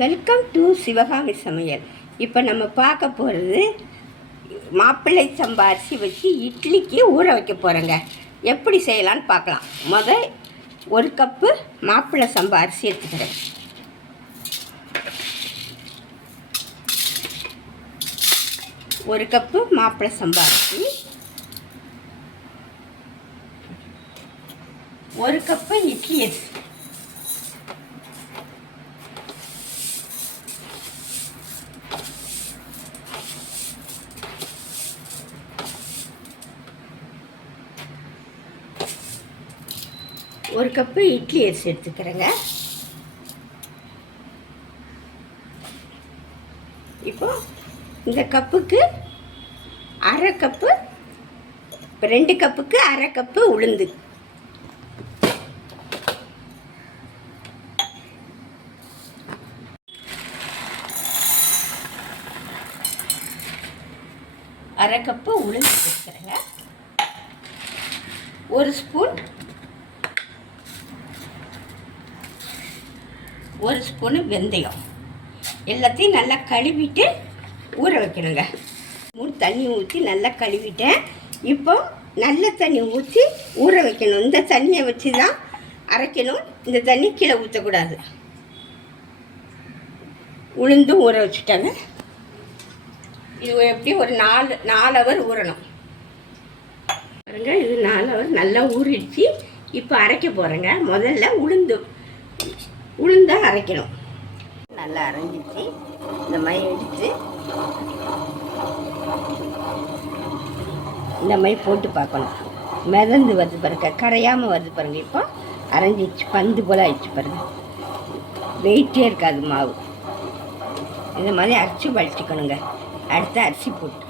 Welcome to Sivakami சமையல். இப்போ நம்ம பார்க்க போகிறது மாப்பிள்ளை சம்பா அரிசி வச்சு இட்லிக்கு ஊற வைக்க போகிறோங்க. எப்படி செய்யலான்னு பார்க்கலாம். ஒரு கப்பு மாப்பிள்ளை சம்பா அரிசி எடுத்துக்கிறேன். ஒரு கப்பு மாப்பிள்ளை சம்பா அரிசி, ஒரு கப்பு இட்லி அரிசி, ஒரு கப்பு இட்லி அரிசி எடுத்துக்கிறேங்க. இப்போ இந்த கப்புக்கு அரை கப்பு, 2 கப்புக்கு அரை கப்பு உளுந்து, அரை கப்பு உளுந்து எடுத்துக்கிறேங்க. ஒரு ஸ்பூனு வெந்தயம். எல்லாத்தையும் நல்லா கழுவிட்டு ஊற வைக்கணுங்க. 3 தண்ணி ஊற்றி நல்லா கழுவிட்டேன். இப்போ நல்ல தண்ணி ஊற்றி ஊற வைக்கணும். இந்த தண்ணியை வச்சு தான் அரைக்கணும். இந்த தண்ணி கீழே ஊற்றக்கூடாது. உளுந்தும் ஊற வச்சுட்டாங்க. இது எப்படி ஒரு 4 ஹவர் ஊறணும் பாருங்க. இது 4 ஹவர் நல்லா ஊறிடுச்சு. இப்போ அரைக்க போகிறேங்க. முதல்ல உளுந்தை அரைக்கணும். நல்லா அரைஞ்சிச்சு. இந்த மாதிரி எடுத்து இந்த மாதிரி போட்டு பார்க்கணும். மிதந்து வருது பாருங்க, கரையாமல் வருது பாருங்கள். இப்போ அரைஞ்சிச்சு, பந்து போல் ஆயிடுச்சு பாருங்கள். வெயிட்டே இருக்காது மாவு. இந்த மாதிரி அரைச்சி வலிச்சிக்கணுங்க. அடுத்து அரிசி போட்டு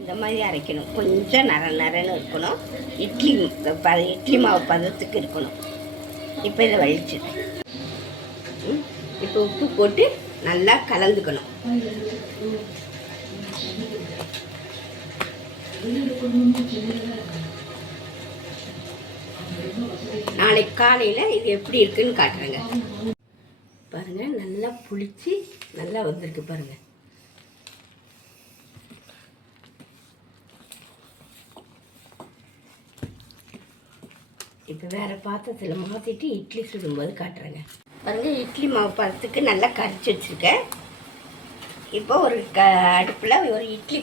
இந்த மாதிரி அரைக்கணும். கொஞ்சம் நரன்னு இருக்கணும். இட்லி மாவு பதத்துக்கு இருக்கணும். இப்போ இதை வலிச்சு இப்போ உப்பு போட்டு நல்லா கலந்துக்கணும். நாளைக்கு காலையில் இது எப்படி இருக்குன்னு காட்டுறேங்க. பாருங்கள், நல்லா புளிச்சு நல்லா வந்திருக்கு பாருங்கள். இப்போ வேறு பாத்திரத்தில் மாற்றிட்டு இட்லி சுடும்போது காட்டுறேங்க. பாருங்கள், இட்லி மாவு பதத்துக்கு நல்லா கரைச்சி வச்சுருக்கேன். இப்போ ஒரு அடுப்பில் ஒரு இட்லி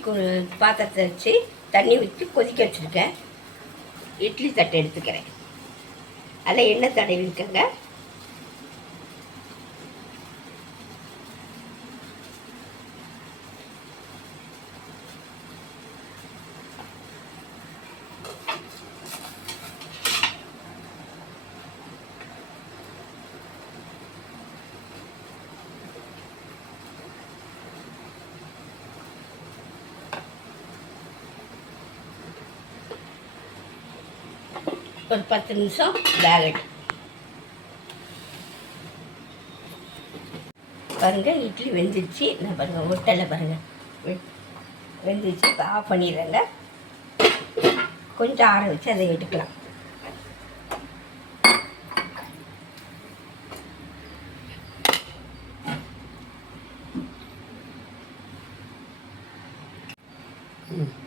பாத்திரத்தை வச்சு தண்ணி ஊற்றி கொதிக்க வச்சுருக்கேன். இட்லி தட்டை எடுத்துக்கிறேன். அதில் எண்ணெய் தடவி இருக்கேங்க. ஒரு 10 நிமிஷம் வேகட்டும். பாருங்கள், இட்லி வெந்துருச்சு. நான் பாருங்கள், ஒட்டலை பாருங்கள், வெந்துருச்சு. இப்போ ஆஃப் பண்ணிடுறேங்க. கொஞ்சம் ஆற வச்சு அதை எடுக்கலாம்.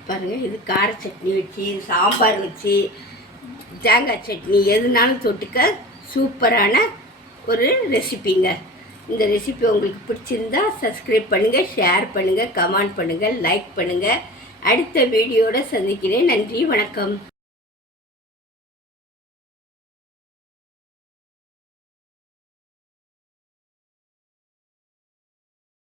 பாருங்கள், இது கார சட்னி வச்சு, சாம்பார் வச்சு, தேங்காய் சட்னி எதுனாலும் தொட்டுக்க சூப்பரான ஒரு ரெசிபிங்க. இந்த ரெசிபி உங்களுக்கு பிடிச்சிருந்தா சப்ஸ்கிரைப் பண்ணுங்கள், ஷேர் பண்ணுங்கள், கமெண்ட் பண்ணுங்கள், லைக் பண்ணுங்கள். அடுத்த வீடியோட சந்திக்கிறேன். நன்றி, வணக்கம்.